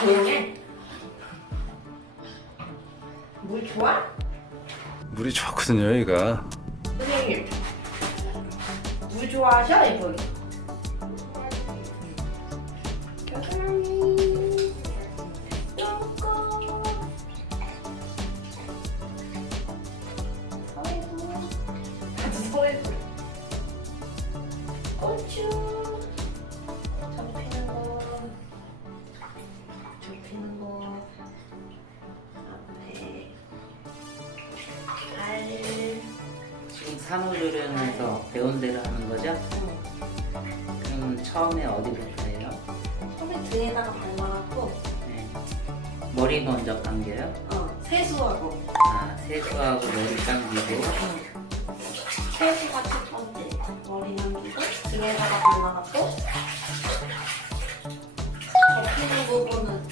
조용해. 물 좋아? 물이 좋거든요, 여기가. 선생님, 물 좋아하셔, 이분? 꼬추 산후조리원에서 배운 대로 하는 거죠? 그럼 처음에 어디부터 해요? 처음에 등에다가 발라갖고 네. 머리 먼저 감겨요? 어, 세수하고 아, 세수하고 머리 감기고 세수같이 처음에 머리 감기고 등에다가 발라갖고 덮이는 부분은